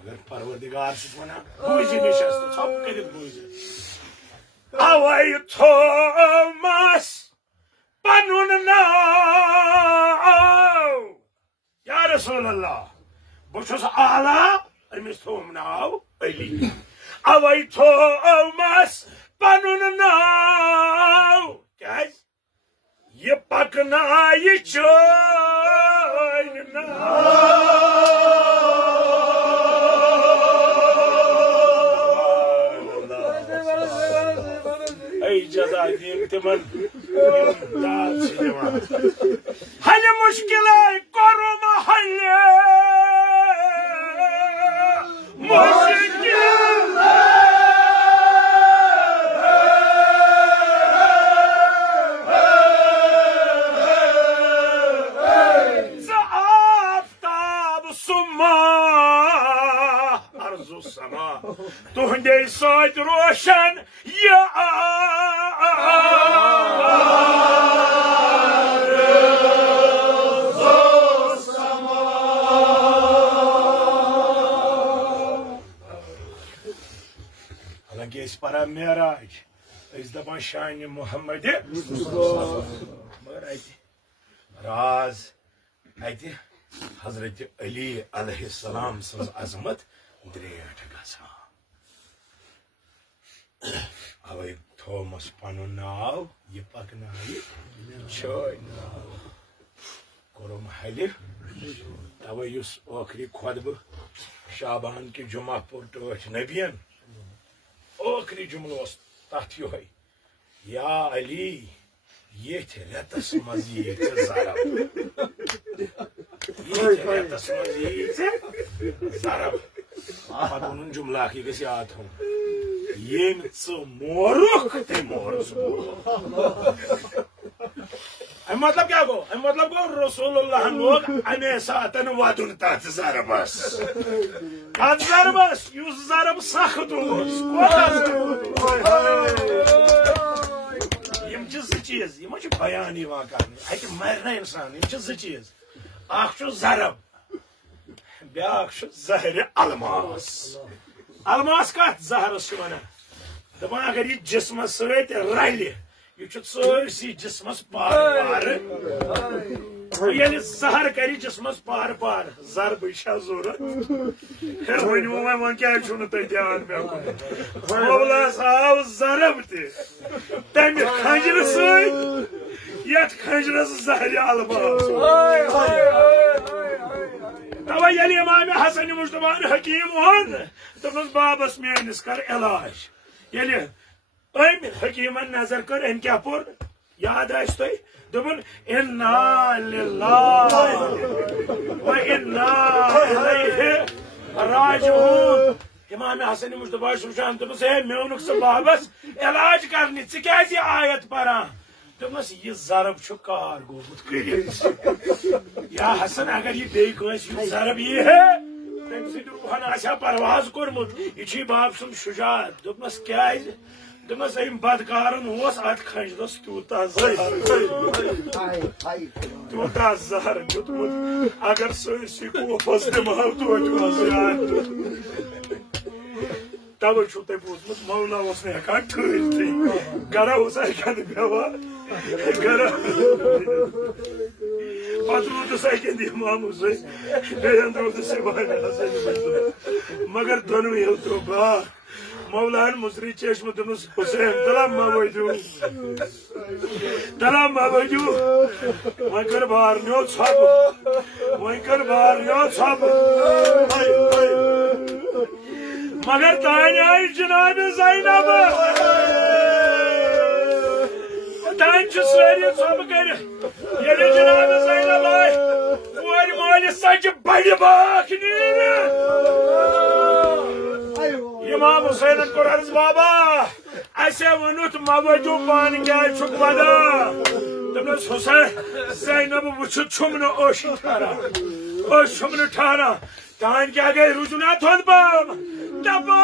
मगर परवरदिगार वना बूझ नशस्त थप कर बूझ अवै थोमस पनुन नाव या रसूल अल्लाह बुछुस आला अमिस थोम नाव अली अवै थोमस पनुन नाव क्या ये पकना ये चोइन जदा तिमन हल मुश्किल करुम हल मुश्किल आफ्ताब सुमा अर्जु समा तुहंदे सत रोशन या परा मेराज दपान शान मोहम्मद मगर राज अति हजरत अली अलैहिस्सलाम सज अजमत द्रेट गसान अवे थोमस पनुन नाव ये पकनाय छोय कोरम हल तवे युस ओखरी खुतब शाबान की जुमा पुर टोच नबियन ओखरी जुमल तथ यो या अली ये रेतस मज जरब रेतस मज जरब पत वोन जुमला यह गि याद थो ये मोरुख ते मोरस मतलब क्या गो मतलब गो रसूलुल्लाह लोग अमे सातन वदुन तथ जरबस युस जरब सख्त चीज यह बयान कर मरना इंसान यह चीज जरब ब्या जहर अलमास अलमास कत जहरस वन दपान अगर यह जिस्मस सत रल यह सरसी जिस्मस पार पार ये जहर कर जिस्मस पार पार जरब जरूरत वन वन क्या ध्यान मे मौलास आव जरब तम खंजर सत खंजरस जहर अलमास तवे ये इमाम हसन मुश्तबा हकीम वन दस बाबस मेनिस कर इलाज ये अम हकीमन नजर कर अम क्या पुर याद आस तुम दोपन इन्ना लिल्लाहि व इन्ना इलैहि राजिऊन इमाम हसन मुश्तबा वुचान दोपस हे मे वोनुक सह बाबस इलाज करने क्या आयत परान दोपस यह जरब कार गोमुत कर या हसन अगर यह बे जरब यह है तम रूहन आशा परवाज कोर्मुत यह बाप सुन शुजात दोपस क्या दोपस अम बदकारन अत खंजरस तूता जहर दुतमुत अगर सरसी कोफस दिमो तवे तुम बोजमुत मौला हेकान ठहरत गरा हेकान बेवार गरा पे रूदस अकन इमाम हुसैन बेन रूदस इमाम हसन मगर दोनों त्रो बार मौलान मुसरी चश्म दोनस हुसैन तलम मवजू वन कर बार नो छप वन कर बार नो छप मगर तान आई जनाब ज़ैनब तान सारी छप कर जनाब ज़ैनब आय कोर माल सच बड़ बाख इमाम हुसैन कोर अर्ज बाबा असे वनुत मवजू पान क्या वदा दस हुसैन ज़ैनब वुच छुमन ओश ठारा तान क्या गई रुजुना थोन पाम दबान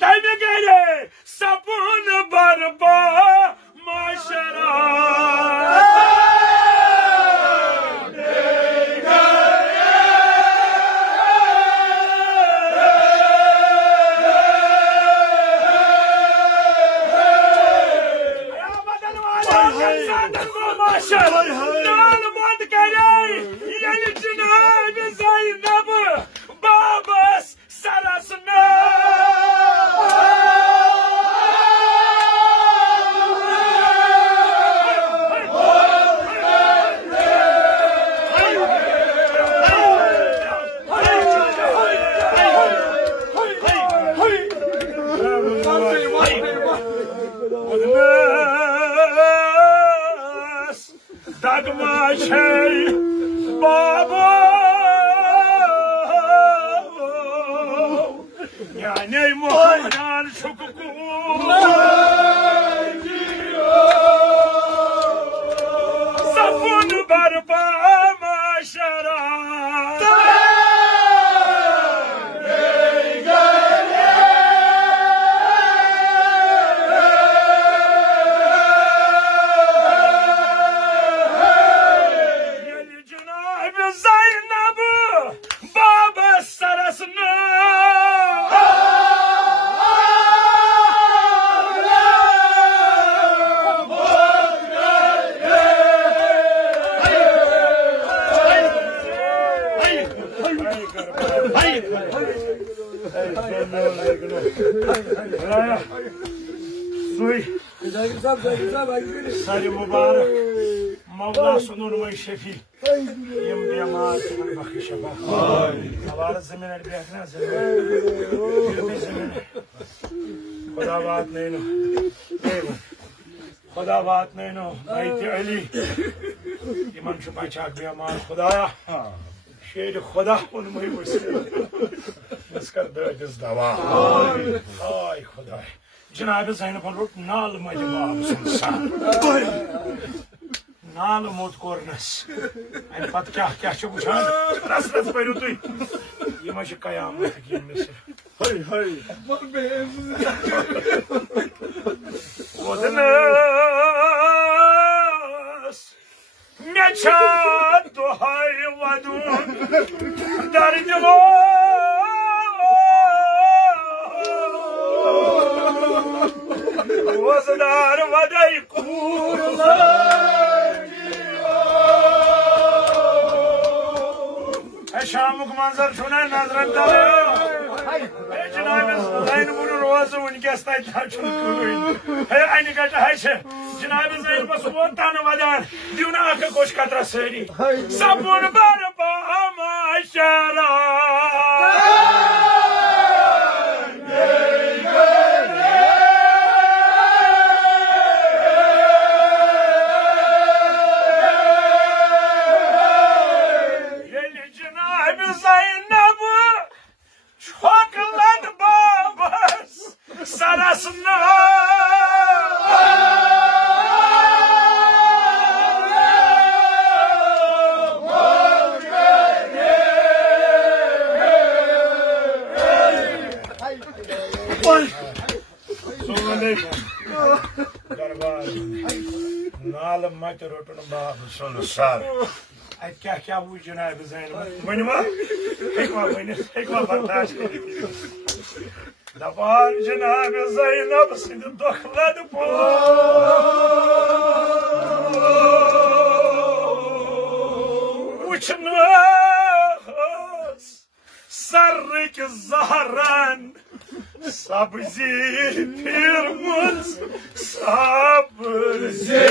तम गए सपन बरबा माशरा şey baba yani muhanan şukuku safun barba maşara Sari Mubarak Mevla sunurma şefi yem diyamat bakı şaba havalı zemin erbiyatına zemin Khuda baat neyno Khuda baat neyno Ayti Ali İman şu paçak diyamat Khudaya Şehri Khuda unmayı vursun Neskar dördüz dava Ay Khuday Cenab-ı Zeynep olur nal macaba sunsan nal mut kornas en pat kya çabuçan ras bayrutuy yemaşı kıyamet kimisi hay Odnas meçat duhay vadun dardilo وزدار ودي قور شامك منظر شونا نظرن داره جناب Zain Bono روزو ونكستاي تاچون کوین هي aynı gece hayşe Cenab-ı Zeyn basubon tane vadar diuna akı koş katra seri sabun barba maşara Solução. Aí que a buja na vizinha, mas não é? Hekma fantástico. Da var Cenab-ı Zeynep seni dokladı bu. Uçmaz sarık zahran sabzi pirmuz sabzi.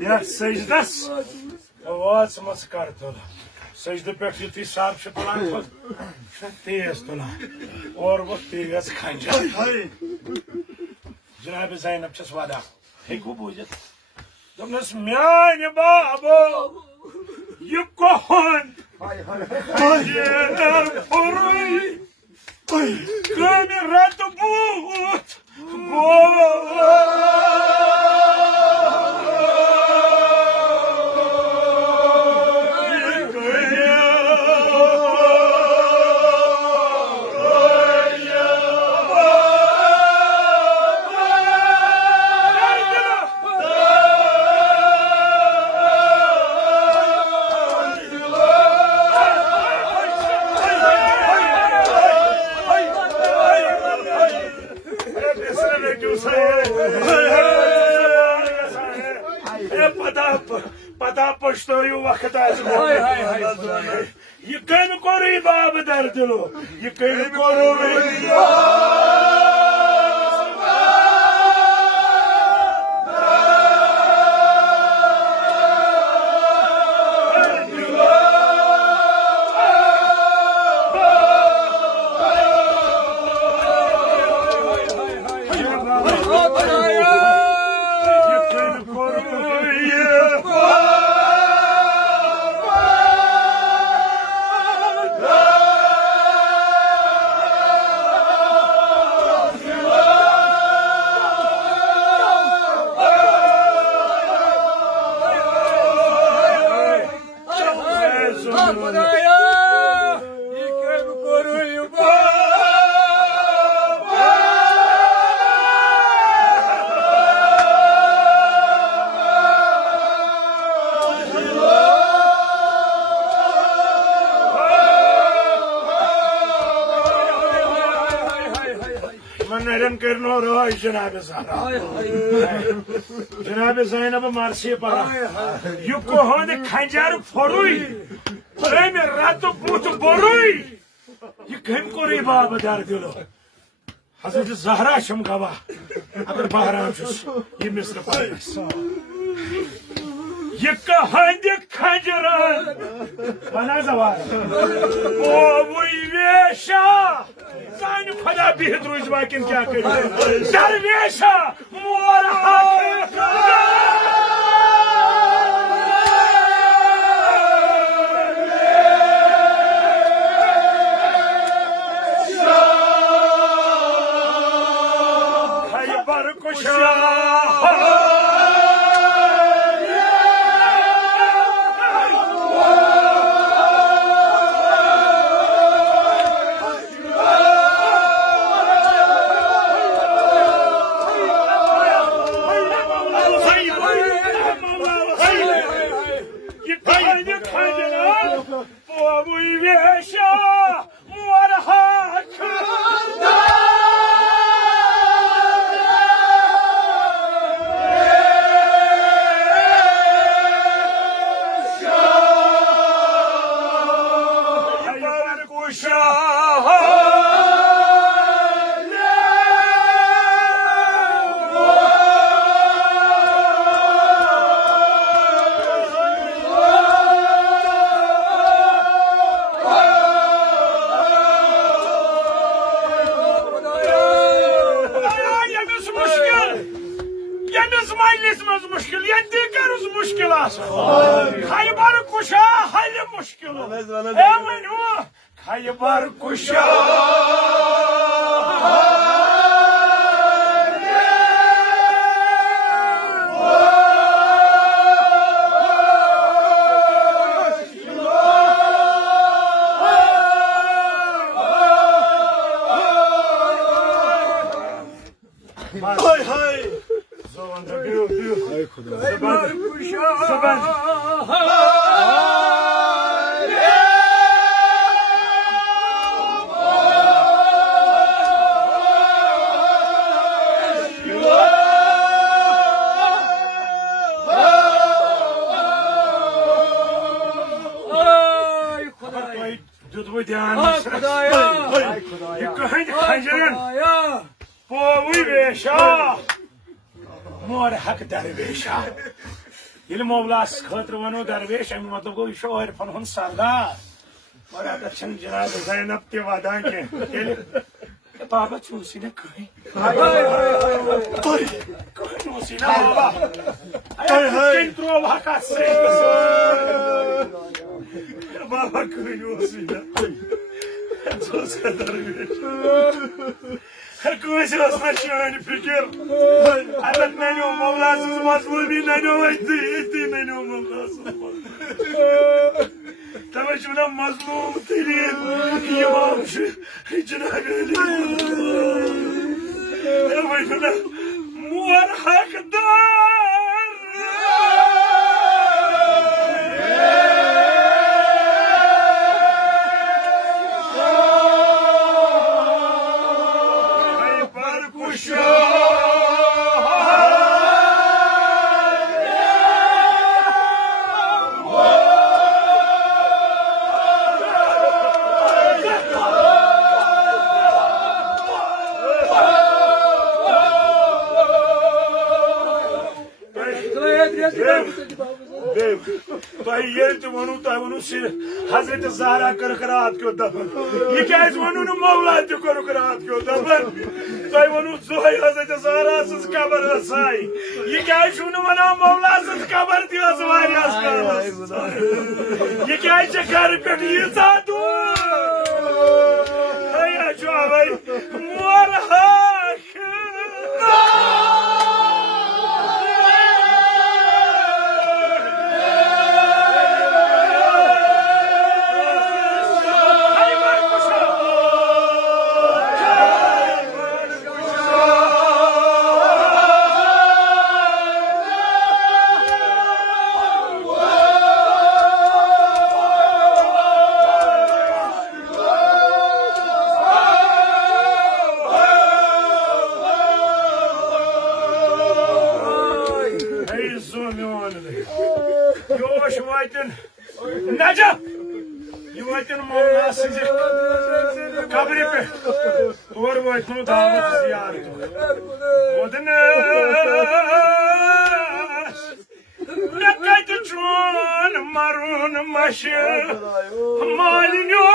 Ya secdas आवाज मत कर तुला सजदे पे युथी साफ से तुलान तेज तुला और वो तेज खंजर जनाब ज़ैनब छस वादा हेकु बूझत दोनस म्यान बाबो ये कोहन ये पुरुई कन रात बूत पता पछतो वक्त ये कन कोरी बाब दर्दलो ये कन कोरो जनाब ज़ैनब मारसी पड़ा यु कोहन खंजर फोरुई में रात बूत बोरुई ये कम कोरी बाब दर दिलो हजरत ज़हरा शम गवाह अगर बहरान ये मिस्र पास ये कहंद खंजरन बना जवार ओ वही वेशा सान खुदा बिहत रोज बाकिन क्या करे दरवेशा मोरा खैबर कुशा खैबर कुशा हल मुश्किल खैबर कुशा ध्यान खंजरन पोवी वेशा मोर हक दरवेशा ये मौलास खतर वनो दरवेश अमी मतलब गो शोहर फन हुन सरदार और अगर छन जनाब ज़ैनब ते वादान के बाबा चूसी ने कहीं चूसी ना बाबा किंतु वाका से बाबा कहीं चूसी ना चूसी दरवेश कोई से उसमें शान फिक्र अलग नहीं हो मौला से मजबूरी नहीं हो इतनी नहीं हो मौला से तब शुना मजलूम तेरी इमाम से जनाब अली वही मोर हकदार हजरत ज़हरा कर रात क्यों दफन ये क्या वनु न मौला तो कर रात क्यों दफन तो वनु जोय हजरत ज़हरा सस कबर रसाई ये क्या न वना मौला सस कबर दियो वारियास कर ये क्या घर पे ये साधु या जो भाई मोर कब्र पे और वो इतनो दावत ज़ियारत नकत चोन मरून मश मालिन्यो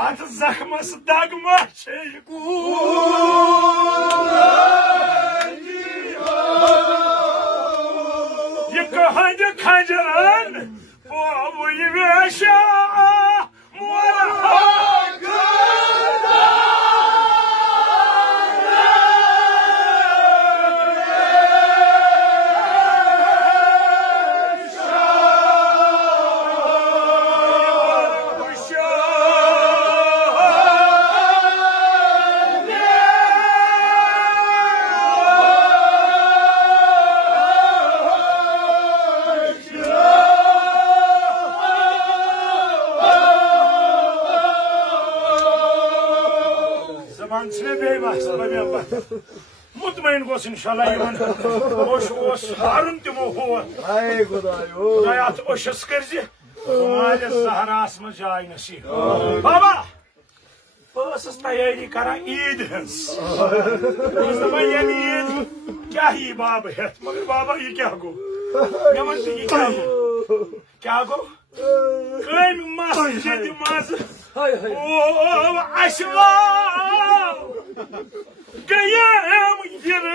अत जख्मस दग मश ये कहंज खंजरन पोवी वेशा मोर मुतमईन गोस इंशाल्लाह यमन ओश ओस हारुन तिमो हो आए खुदायो खुदायत ओशस करज माले ज़हरास में जाय नसीब बाबा बस तैयारी करा ईद हंस ये ईद क्या ही बाब है मगर बाबा ये क्या गो यमन ये क्या गो कम मस्जिद मज ओ अशवा गयम यर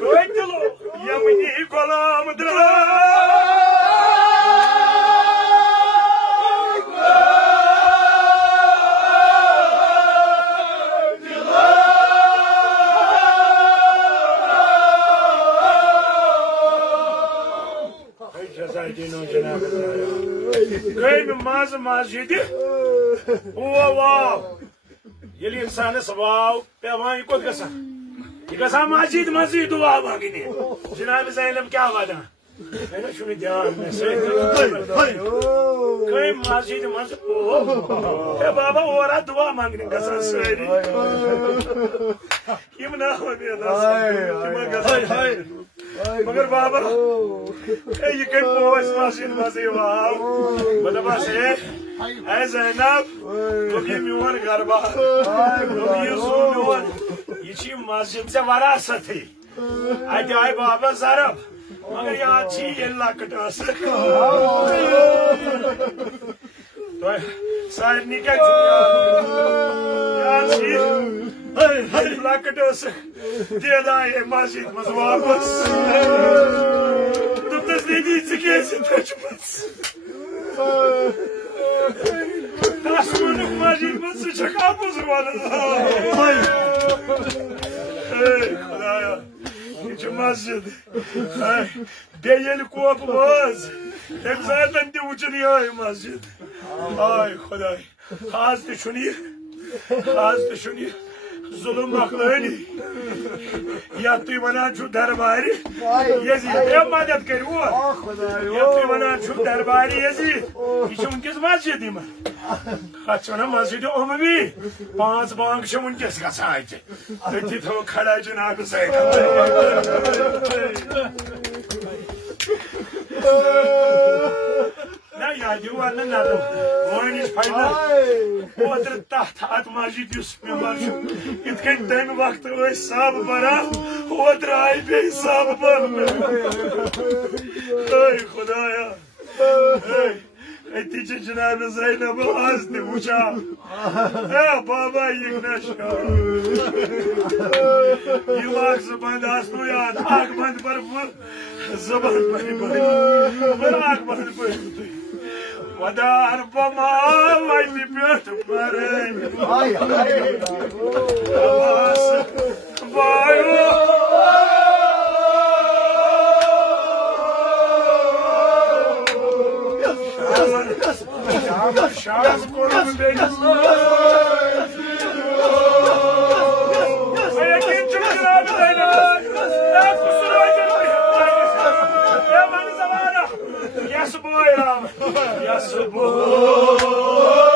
कोइतलो यमनी गुलाम दरा मज मस्जिद वाव ये इंसानस वाव पेवान कोत गसान यह मस्जिद मस्जिद दुआ मांगने जनाब ज़ैनब क्या वदान मैंने शुरू ध्यान में कई मस्जिद मज बाबा और दुआ मांगने गसान सारी यम ना मगर बाबा ये कई पोस मस्जिद मजे वाव मतलब ऐसे है ज़ैनब तो ये म्योन गरबा तो ये सो म्योन ये ची मस्जिद से वरासत है आते आए बाबा ज़रब मगर याद छी ये लकटस तो सारनी का याद छी लकटस दिया ये मस्जिद मज वापस तुम तस्दीदी कैसे तजमस Tasmanık macit sıcak apız bana. Kudaya. Hiç masjid. Beyeli kopmaz. Hep zaten de uçuruyor masjid. Ay Kudaya. Haz düşünüyor. Haz düşünüyor. Zulüm baklayın. Yaptı bana şu derbari. Yazid. Hem madet kırıyor. Yaptı bana şu derbari yazid. Hiç unkes masjid mi? Kaçana masjid o bir. Paँच bank şu unkes kasaydı. Ötü to खड़ा जनाब से. ना याद हुआ ना ना तो voice final ओतर तहत आत मस्जिद युस मेंबर इतके तम वक्त ओय सब बरा ओतर आई बे सब बर ओय खुदाया ओय एतिच जनाब ज़ैनब आज ते उचा ए बाबा यगनशा ये वाक ज़बान आसनो याद आग बंद पर ज़बान पर आग बंद पर Vadar bama vaydi pört marem Avas bayo Şahs konumu benim Ayakim çıkın abi Zeynep Ya kusura bakmayın Ya bana zamana Yes boy, yes boy.